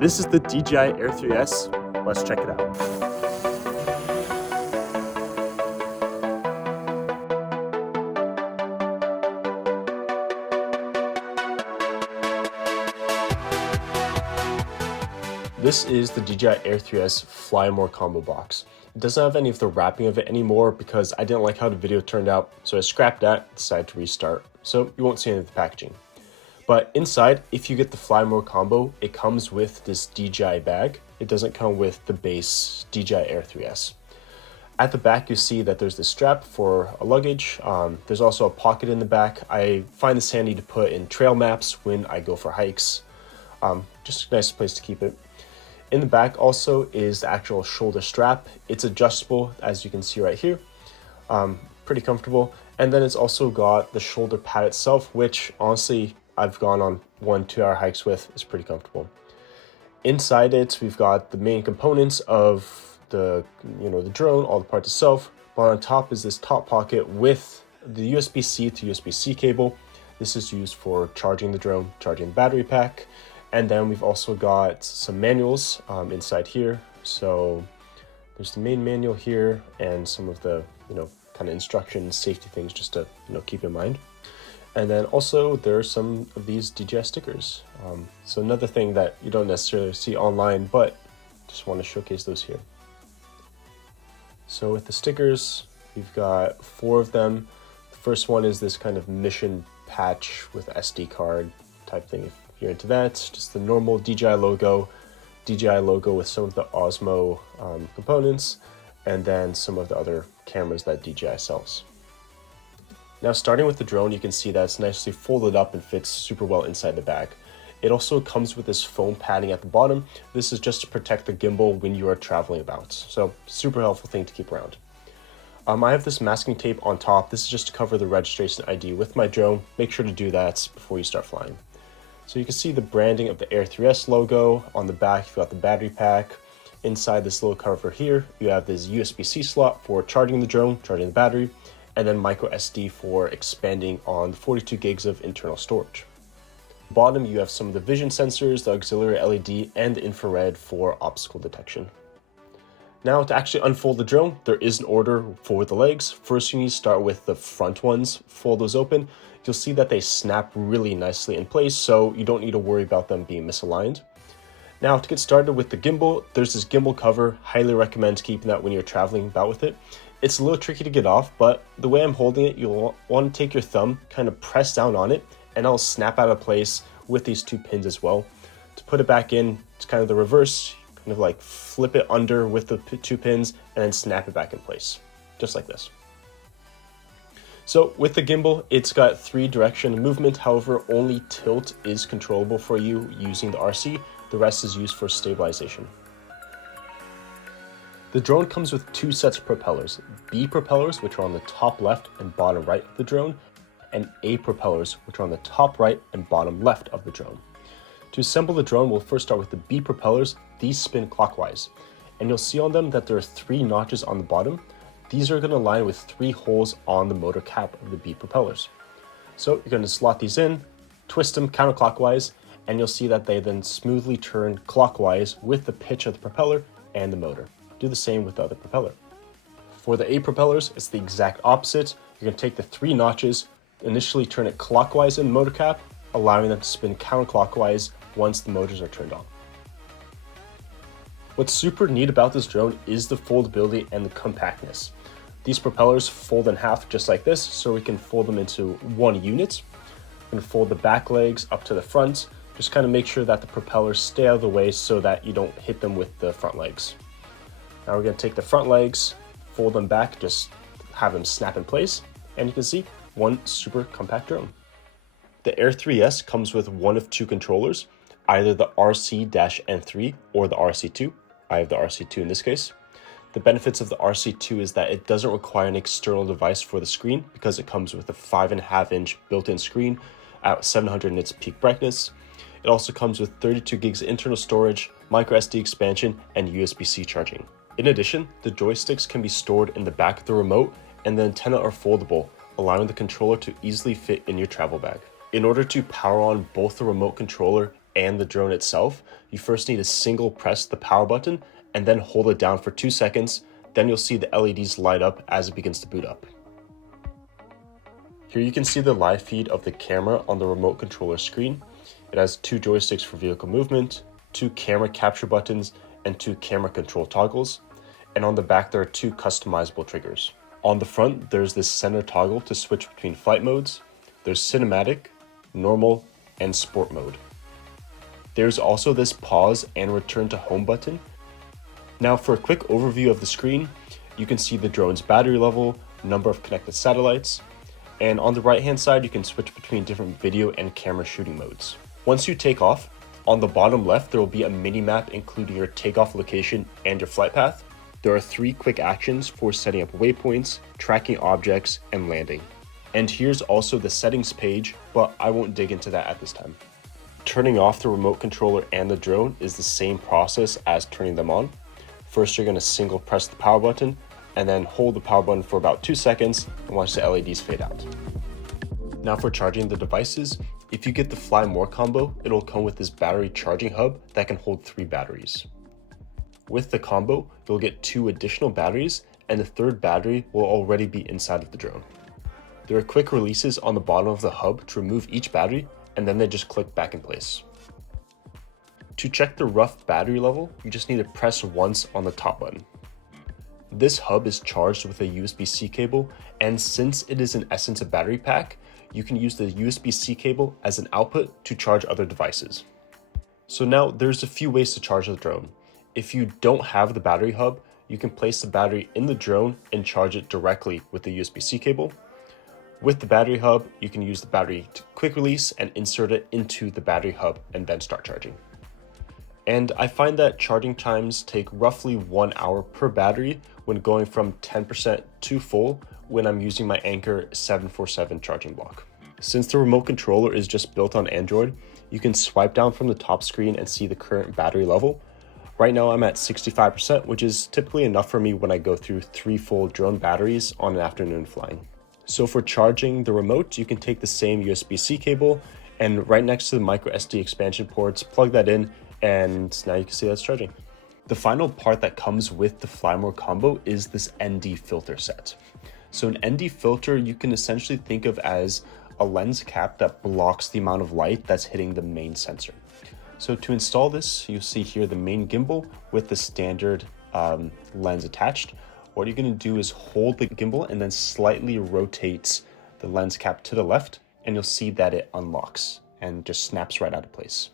This is the DJI Air 3S. Let's check it out. This is the DJI Air 3S Fly More combo box. It doesn't have any of the wrapping of it anymore because I didn't like how the video turned out, so I scrapped that and decided to restart, so you won't see any of the packaging. But inside, if you get the Fly More combo, it comes with this DJI bag. It doesn't come with the base DJI Air 3S. At the back, you see that there's this strap for a luggage. There's also a pocket in the back. I find this handy to put in trail maps when I go for hikes. Just a nice place to keep it. In the back also is the actual shoulder strap. It's adjustable, as you can see right here. Pretty comfortable. And then it's also got the shoulder pad itself, which honestly, I've gone on 1-2 hour hikes with. It's pretty comfortable. Inside it, we've got the main components of the drone, all the parts itself. But on top is this top pocket with the USB-C to USB-C cable. This is used for charging the drone, charging the battery pack. And then we've also got some manuals inside here. So there's the main manual here and some of the, kind of instructions, safety things just to, keep in mind. And then also there are some of these DJI stickers. So another thing that you don't necessarily see online, but just want to showcase those here. So with the stickers, we've got 4 of them. The first one is this kind of mission patch with SD card type thing. If you're into that, just the normal DJI logo with some of the Osmo components, and then some of the other cameras that DJI sells. Now, starting with the drone, you can see that it's nicely folded up and fits super well inside the bag. It also comes with this foam padding at the bottom. This is just to protect the gimbal when you are traveling about. So super helpful thing to keep around. I have this masking tape on top. This is just to cover the registration ID with my drone. Make sure to do that before you start flying. So you can see the branding of the Air 3S logo. On the back, you've got the battery pack. Inside this little cover here, you have this USB-C slot for charging the drone, charging the battery, and then micro SD for expanding on 42 gigs of internal storage. Bottom, you have some of the vision sensors, the auxiliary LED, and the infrared for obstacle detection. Now, to actually unfold the drone, there is an order for the legs. First, you need to start with the front ones. Fold those open. You'll see that they snap really nicely in place, so you don't need to worry about them being misaligned. Now, to get started with the gimbal, there's this gimbal cover. Highly recommend keeping that when you're traveling about with it. It's a little tricky to get off, but the way I'm holding it, you'll want to take your thumb, kind of press down on it, and it'll snap out of place with these 2 pins as well. To put it back in, it's kind of the reverse, kind of like flip it under with the 2 pins and then snap it back in place, just like this. So with the gimbal, it's got 3 direction movement. However, only tilt is controllable for you using the RC. The rest is used for stabilization. The drone comes with 2 sets of propellers, B propellers, which are on the top left and bottom right of the drone, and A propellers, which are on the top right and bottom left of the drone. To assemble the drone, we'll first start with the B propellers. These spin clockwise, and you'll see on them that there are 3 notches on the bottom. These are going to align with 3 holes on the motor cap of the B propellers. So you're going to slot these in, twist them counterclockwise, and you'll see that they then smoothly turn clockwise with the pitch of the propeller and the motor. Do the same with the other propeller. For the A propellers, it's the exact opposite. You're going to take the 3 notches, initially turn it clockwise in the motor cap, allowing them to spin counterclockwise once the motors are turned on. What's super neat about this drone is the foldability and the compactness. These propellers fold in half just like this, so we can fold them into 1 unit. We can fold the back legs up to the front, just kind of make sure that the propellers stay out of the way so that you don't hit them with the front legs. Now we're going to take the front legs, fold them back, just have them snap in place, and you can see one super compact drone. The Air 3S comes with one of 2 controllers, either the RC-N3 or the RC2. I have the RC2 in this case. The benefits of the RC2 is that it doesn't require an external device for the screen because it comes with a 5.5-inch built-in screen at 700 nits peak brightness. It also comes with 32 gigs of internal storage, micro SD expansion, and USB-C charging. In addition, the joysticks can be stored in the back of the remote, and the antenna are foldable, allowing the controller to easily fit in your travel bag. In order to power on both the remote controller and the drone itself, you first need to single press the power button and then hold it down for 2 seconds. Then you'll see the LEDs light up as it begins to boot up. Here you can see the live feed of the camera on the remote controller screen. It has 2 joysticks for vehicle movement, 2 camera capture buttons, and 2 camera control toggles. And on the back, there are 2 customizable triggers. On the front, there's this center toggle to switch between flight modes. There's cinematic, normal, and sport mode. There's also this pause and return to home button. Now for a quick overview of the screen, you can see the drone's battery level, number of connected satellites, and on the right hand side, you can switch between different video and camera shooting modes. Once you take off, on the bottom left, there will be a mini map including your takeoff location and your flight path. There are 3 quick actions for setting up waypoints, tracking objects, and landing. And here's also the settings page, but I won't dig into that at this time. Turning off the remote controller and the drone is the same process as turning them on. First, you're going to single press the power button and then hold the power button for about 2 seconds and watch the LEDs fade out. Now for charging the devices, if you get the Fly More combo, it'll come with this battery charging hub that can hold 3 batteries. With the combo, you'll get 2 additional batteries, and the 3rd battery will already be inside of the drone. There are quick releases on the bottom of the hub to remove each battery, and then they just click back in place. To check the rough battery level, you just need to press once on the top button. This hub is charged with a USB-C cable, and since it is in essence a battery pack, you can use the USB-C cable as an output to charge other devices. So now there's a few ways to charge the drone. If you don't have the battery hub, you can place the battery in the drone and charge it directly with the USB-C cable. With the battery hub, you can use the battery to quick release and insert it into the battery hub and then start charging. And I find that charging times take roughly 1 hour per battery when going from 10% to full when I'm using my Anker 747 charging block. Since the remote controller is just built on Android, you can swipe down from the top screen and see the current battery level. Right now I'm at 65%, which is typically enough for me when I go through 3 full drone batteries on an afternoon flying. So for charging the remote, you can take the same USB-C cable and right next to the micro SD expansion ports, plug that in, and now you can see that's charging. The final part that comes with the Fly More combo is this ND filter set. So an ND filter you can essentially think of as a lens cap that blocks the amount of light that's hitting the main sensor. So to install this, you'll see here the main gimbal with the standard lens attached. What you're going to do is hold the gimbal and then slightly rotate the lens cap to the left, and you'll see that it unlocks and just snaps right out of place.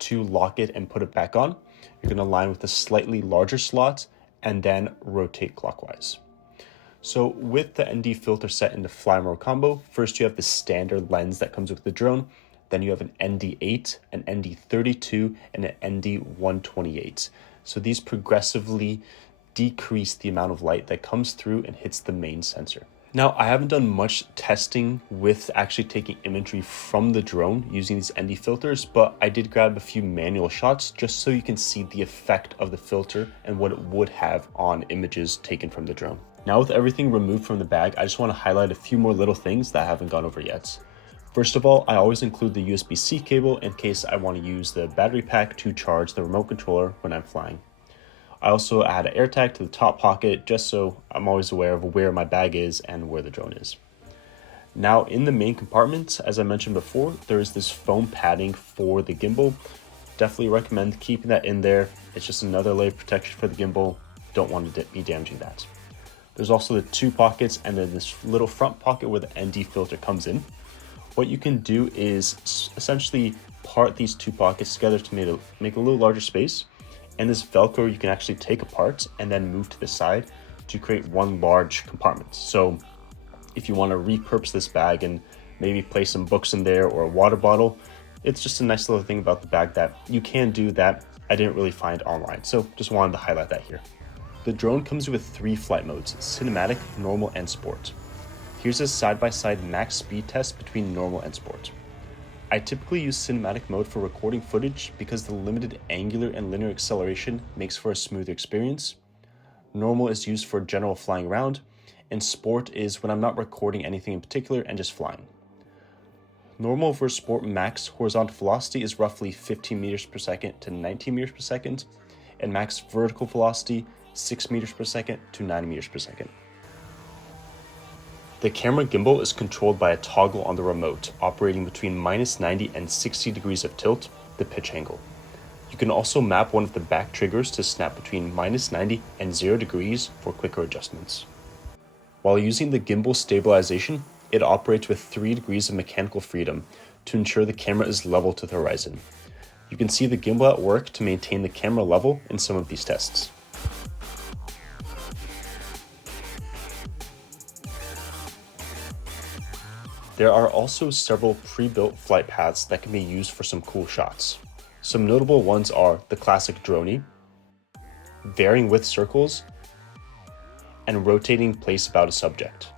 To lock it and put it back on, you're going to align with a slightly larger slot and then rotate clockwise. So with the ND filter set in the Fly More combo, first you have the standard lens that comes with the drone, then you have an ND8, an ND32, and an ND128. So these progressively decrease the amount of light that comes through and hits the main sensor. Now, I haven't done much testing with actually taking imagery from the drone using these ND filters, but I did grab a few manual shots just so you can see the effect of the filter and what it would have on images taken from the drone. Now, with everything removed from the bag, I just want to highlight a few more little things that I haven't gone over yet. First of all, I always include the USB-C cable in case I want to use the battery pack to charge the remote controller when I'm flying. I also add an AirTag to the top pocket just so I'm always aware of where my bag is and where the drone is. Now in the main compartment, as I mentioned before, there is this foam padding for the gimbal. Definitely recommend keeping that in there. It's just another layer of protection for the gimbal. Don't want to be damaging that. There's also the 2 pockets and then this little front pocket where the ND filter comes in. What you can do is essentially part these 2 pockets together to make a little larger space. And this Velcro you can actually take apart and then move to the side to create one large compartment. So if you want to repurpose this bag and maybe place some books in there or a water bottle, it's just a nice little thing about the bag that you can do that I didn't really find online. So just wanted to highlight that here. The drone comes with 3 flight modes: cinematic, normal, and sport. Here's a side-by-side max speed test between normal and sport. I typically use cinematic mode for recording footage because the limited angular and linear acceleration makes for a smoother experience. Normal is used for general flying around, and sport is when I'm not recording anything in particular and just flying. Normal versus sport max horizontal velocity is roughly 15 meters per second to 19 meters per second, and max vertical velocity 6 meters per second to 9 meters per second. The camera gimbal is controlled by a toggle on the remote, operating between -90 and 60 degrees of tilt, the pitch angle. You can also map one of the back triggers to snap between -90 and 0 degrees for quicker adjustments. While using the gimbal stabilization, it operates with 3 degrees of mechanical freedom to ensure the camera is level to the horizon. You can see the gimbal at work to maintain the camera level in some of these tests. There are also several pre-built flight paths that can be used for some cool shots. Some notable ones are the classic droney, varying width circles, and rotating place about a subject.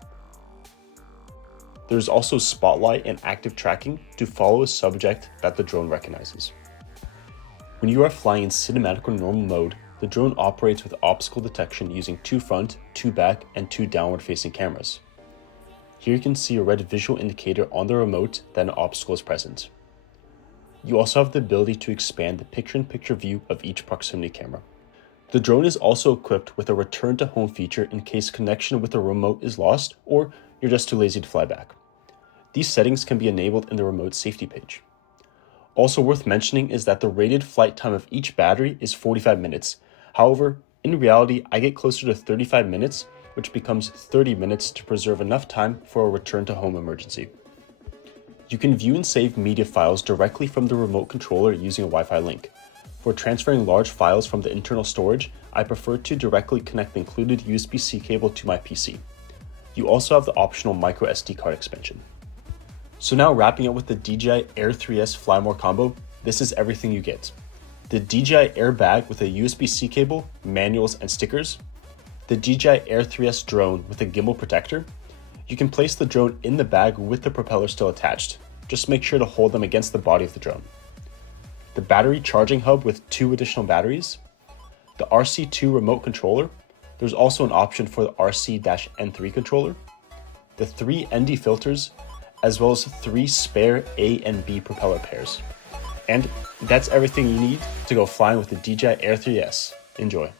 There's also spotlight and active tracking to follow a subject that the drone recognizes. When you are flying in cinematic or normal mode, the drone operates with obstacle detection using 2 front, 2 back, and 2 downward facing cameras. Here you can see a red visual indicator on the remote that an obstacle is present. You also have the ability to expand the picture-in-picture view of each proximity camera. The drone is also equipped with a return to home feature in case connection with the remote is lost or you're just too lazy to fly back. These settings can be enabled in the remote safety page. Also worth mentioning is that the rated flight time of each battery is 45 minutes. However, in reality, I get closer to 35 minutes, which becomes 30 minutes to preserve enough time for a return to home emergency. You can view and save media files directly from the remote controller using a Wi-Fi link. For transferring large files from the internal storage, I prefer to directly connect the included USB-C cable to my PC. You also have the optional micro SD card expansion. So now wrapping up with the DJI Air 3S Fly More combo, this is everything you get. The DJI Air bag with a USB-C cable, manuals, and stickers. The DJI Air 3S drone with a gimbal protector. You can place the drone in the bag with the propeller still attached. Just make sure to hold them against the body of the drone. The battery charging hub with 2 additional batteries. The RC2 remote controller. There's also an option for the RC-N3 controller. The 3 ND filters, as well as 3 spare A and B propeller pairs. And that's everything you need to go flying with the DJI Air 3S. Enjoy.